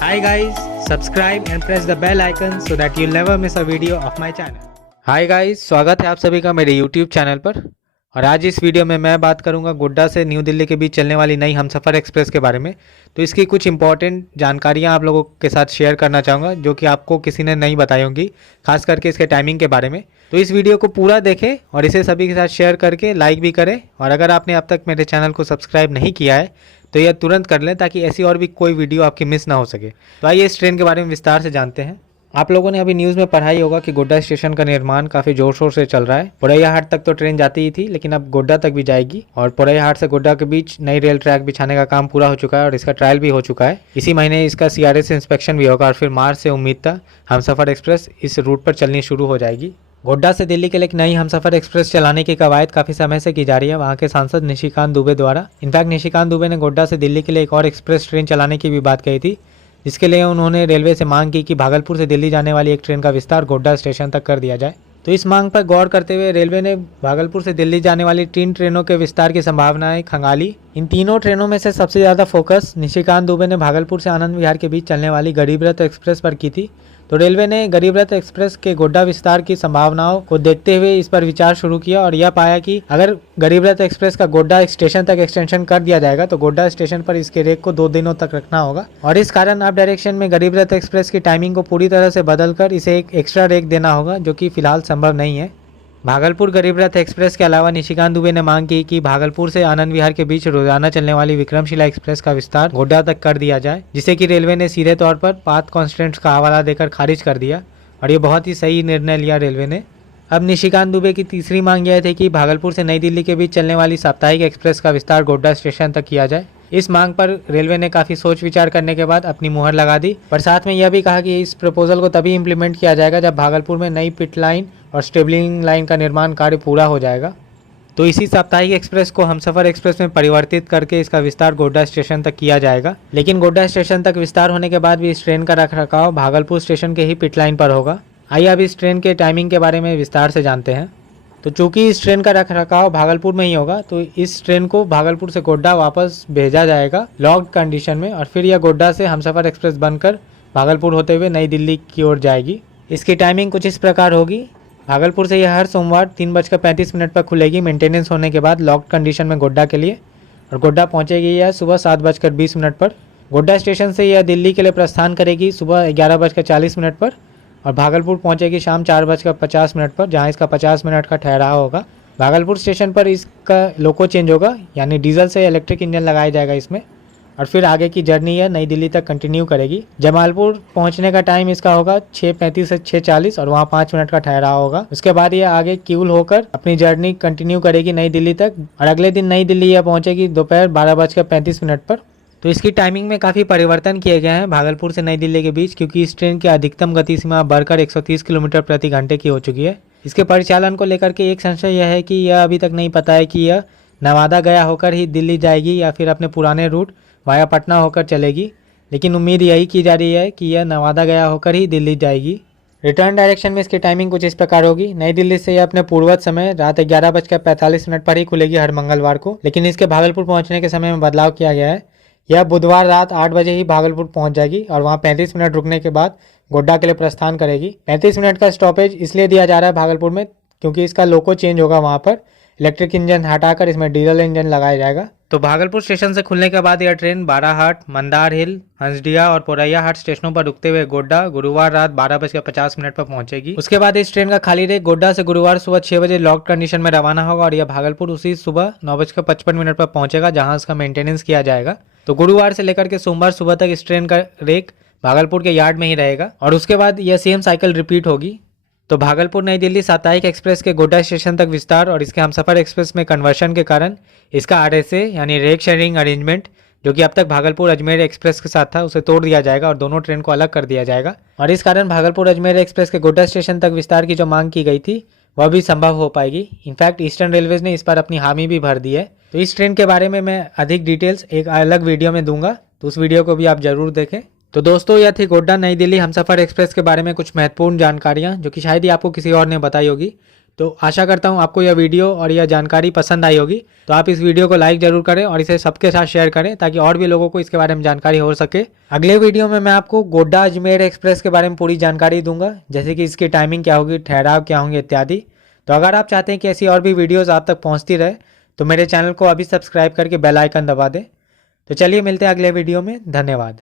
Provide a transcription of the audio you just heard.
Hi guys, subscribe and press the bell icon so that you'll never miss a video of my channel. Hi guys, स्वागत है आप सभी का मेरे YouTube channel पर। और आज इस वीडियो में मैं बात करूंगा गोड्डा से न्यू दिल्ली के बीच चलने वाली नई हमसफ़र एक्सप्रेस के बारे में। तो इसकी कुछ इंपॉर्टेंट जानकारियां आप लोगों के साथ शेयर करना चाहूँगा जो कि आपको किसी ने नहीं बताई होंगी, खास करके इसके टाइमिंग के बारे में। तो इस वीडियो को पूरा देखें और इसे सभी के साथ शेयर करके लाइक भी करें। और अगर आपने अब तक मेरे चैनल को सब्सक्राइब नहीं किया है तो यह तुरंत कर लें ताकि ऐसी और भी कोई वीडियो आपकी मिस ना हो सके। तो आइए इस ट्रेन के बारे में विस्तार से जानते हैं। आप लोगों ने अभी न्यूज़ में पढ़ा ही होगा कि गोड्डा स्टेशन का निर्माण काफ़ी जोर शोर से चल रहा है। पोरैया हाट तक तो ट्रेन जाती ही थी, लेकिन अब गोड्डा तक भी जाएगी। और पोरैया हाट से गोड्डा के बीच नई रेल ट्रैक बिछाने का काम पूरा हो चुका है और इसका ट्रायल भी हो चुका है। इसी महीने इसका CRS इंस्पेक्शन भी होगा और फिर मार्च से उम्मीद था हमसफ़र एक्सप्रेस इस रूट पर चलनी शुरू हो जाएगी। गोड्डा से दिल्ली के लिए एक नई हमसफ़र एक्सप्रेस चलाने की कवायद काफ़ी समय से की जा रही है वहाँ के सांसद निशिकांत दुबे द्वारा। इनफैक्ट निशिकांत दुबे ने गोड्डा से दिल्ली के लिए एक और एक्सप्रेस ट्रेन चलाने की भी बात कही थी, जिसके लिए उन्होंने रेलवे से मांग की कि भागलपुर से दिल्ली जाने वाली एक ट्रेन का विस्तार गोड्डा स्टेशन तक कर दिया जाए। तो इस मांग पर गौर करते हुए रेलवे ने भागलपुर से दिल्ली जाने वाली 3 ट्रेनों के विस्तार की संभावनाएं खंगाली। इन तीनों ट्रेनों में से सबसे ज़्यादा फोकस निशिकांत दुबे ने भागलपुर से आनंद विहार के बीच चलने वाली गरीब रथ एक्सप्रेस पर की थी। तो रेलवे ने गरीब रथ एक्सप्रेस के गोड्डा विस्तार की संभावनाओं को देखते हुए इस पर विचार शुरू किया और यह पाया कि अगर गरीब रथ एक्सप्रेस का गोड्डा स्टेशन तक एक्सटेंशन कर दिया जाएगा तो गोड्डा स्टेशन पर इसके रेक को 2 दिनों तक रखना होगा। और इस कारण अब डायरेक्शन में गरीब रथ एक्सप्रेस की टाइमिंग को पूरी तरह से बदलकर इसे एक एक्स्ट्रा रेक देना होगा, जो कि फिलहाल संभव नहीं है। भागलपुर गरीब रथ एक्सप्रेस के अलावा निशिकांत दुबे ने मांग की कि भागलपुर से आनंद विहार के बीच रोजाना चलने वाली विक्रमशिला एक्सप्रेस का विस्तार गोड्डा तक कर दिया जाए, जिसे कि रेलवे ने सीधे तौर पर पाथ कॉन्स्टेंट्स का हवाला देकर खारिज कर दिया। और ये बहुत ही सही निर्णय लिया रेलवे ने। अब निशिकांत दुबे की तीसरी मांग यह थी कि भागलपुर से नई दिल्ली के बीच चलने वाली साप्ताहिक एक्सप्रेस का विस्तार गोड्डा स्टेशन तक किया जाए। इस मांग पर रेलवे ने काफ़ी सोच विचार करने के बाद अपनी मुहर लगा दी, पर साथ में यह भी कहा कि इस प्रपोजल को तभी इम्प्लीमेंट किया जाएगा जब भागलपुर में नई पिट लाइन और स्टेबलिंग लाइन का निर्माण कार्य पूरा हो जाएगा। तो इसी साप्ताहिक एक्सप्रेस को हमसफ़र एक्सप्रेस में परिवर्तित करके इसका विस्तार गोड्डा स्टेशन तक किया जाएगा। लेकिन गोड्डा स्टेशन तक विस्तार होने के बाद भी इस ट्रेन का रखरखाव भागलपुर स्टेशन के ही पिट लाइन पर होगा। आइए अब इस ट्रेन के टाइमिंग के बारे में विस्तार से जानते हैं। तो चूंकि इस ट्रेन का रखरखाव भागलपुर में ही होगा, तो इस ट्रेन को भागलपुर से गोड्डा वापस भेजा जाएगा लॉक्ड कंडीशन में, और फिर यह गोड्डा से हमसफ़र एक्सप्रेस बनकर भागलपुर होते हुए नई दिल्ली की ओर जाएगी। इसकी टाइमिंग कुछ इस प्रकार होगी। भागलपुर से यह हर सोमवार 3:35 पर खुलेगी मेंटेनेंस होने के बाद लॉक्ड कंडीशन में गोड्डा के लिए, और गोड्डा पहुंचेगी यह सुबह 7:20 पर। गोड्डा स्टेशन से यह दिल्ली के लिए प्रस्थान करेगी सुबह 11:40 पर और भागलपुर पहुंचेगी शाम 4:50 पर, जहां इसका 50 मिनट का ठहराव होगा। भागलपुर स्टेशन पर इसका लोको चेंज होगा, यानी डीजल से इलेक्ट्रिक इंजन लगाया जाएगा इसमें, और फिर आगे की जर्नी यह नई दिल्ली तक कंटिन्यू करेगी। जमालपुर पहुंचने का टाइम इसका होगा 6:35 से 6:40 और वहां 5 मिनट का ठहराव होगा। उसके बाद यह आगे क्यूल होकर अपनी जर्नी कंटिन्यू करेगी नई दिल्ली तक, और अगले दिन नई दिल्ली यह पहुंचेगी दोपहर 12:35 पर। तो इसकी टाइमिंग में काफ़ी परिवर्तन किए गए हैं भागलपुर से नई दिल्ली के बीच, क्योंकि इस ट्रेन की अधिकतम गति सीमा बढ़कर 130 किलोमीटर प्रति घंटे की हो चुकी है। इसके परिचालन को लेकर के एक संशय यह है कि यह अभी तक नहीं पता है कि यह नवादा गया होकर ही दिल्ली जाएगी या फिर अपने पुराने रूट वाया पटना होकर चलेगी, लेकिन उम्मीद यही की जा रही है कि यह नवादा गया होकर ही दिल्ली जाएगी। रिटर्न डायरेक्शन में इसकी टाइमिंग कुछ इस प्रकार होगी। नई दिल्ली से यह अपने पूर्वज समय रात 11:45 पर ही खुलेगी हर मंगलवार को, लेकिन इसके भागलपुर पहुँचने के समय में बदलाव किया गया है। यह बुधवार रात 8 बजे ही भागलपुर पहुंच जाएगी और वहां 35 मिनट रुकने के बाद गोड्डा के लिए प्रस्थान करेगी। 35 मिनट का स्टॉपेज इसलिए दिया जा रहा है भागलपुर में क्योंकि इसका लोको चेंज होगा, वहां पर इलेक्ट्रिक इंजन हटाकर इसमें डीजल इंजन लगाया जाएगा। तो भागलपुर स्टेशन से खुलने के बाद यह ट्रेन बाराहाट, मंदार हिल, हंसडिया और पोरैया हाट स्टेशनों पर रुकते हुए गोड्डा गुरुवार रात 12:50 पर पहुंचेगी। उसके बाद इस ट्रेन का खाली रेक गोड्डा से गुरुवार सुबह 6 बजे लॉक्ड कंडीशन में रवाना होगा और यह भागलपुर उसी सुबह 9:55 पर पहुंचेगा, जहां इसका मेंटेनेंस किया जाएगा। तो गुरुवार से लेकर के सोमवार सुबह तक इस ट्रेन का रेक भागलपुर के यार्ड में ही रहेगा और उसके बाद यह सेम साइकिल रिपीट होगी। तो भागलपुर नई दिल्ली साप्ताहिक एक्सप्रेस के गोड्डा स्टेशन तक विस्तार और इसके हमसफ़र एक्सप्रेस में कन्वर्शन के कारण इसका RSA यानी रेक शेयरिंग अरेंजमेंट, जो कि अब तक भागलपुर अजमेर एक्सप्रेस के साथ था, उसे तोड़ दिया जाएगा और दोनों ट्रेन को अलग कर दिया जाएगा। और इस कारण भागलपुर अजमेर एक्सप्रेस के गोड्डा स्टेशन तक विस्तार की जो मांग की गई थी वह भी संभव हो पाएगी। इनफैक्ट ईस्टर्न रेलवेज ने इस पर अपनी हामी भी भर दी है। तो इस ट्रेन के बारे में मैं अधिक डिटेल्स एक अलग वीडियो में दूंगा, तो उस वीडियो को भी आप जरूर देखें। तो दोस्तों, यह थी गोड्डा नई दिल्ली हमसफ़र एक्सप्रेस के बारे में कुछ महत्वपूर्ण जानकारियां जो कि शायद ही आपको किसी और ने बताई होगी। तो आशा करता हूँ आपको यह वीडियो और यह जानकारी पसंद आई होगी। तो आप इस वीडियो को लाइक जरूर करें और इसे सबके साथ शेयर करें ताकि और भी लोगों को इसके बारे में जानकारी हो सके। अगले वीडियो में मैं आपको गोड्डा अजमेर एक्सप्रेस के बारे में पूरी जानकारी दूंगा, जैसे कि इसकी टाइमिंग क्या होगी, ठहराव क्या होंगे इत्यादि। तो अगर आप चाहते हैं कि ऐसी और भी वीडियोज़ आप तक पहुँचती रहे तो मेरे चैनल को अभी सब्सक्राइब करके बेल आइकन दबा दें। तो चलिए मिलते हैं अगले वीडियो में। धन्यवाद।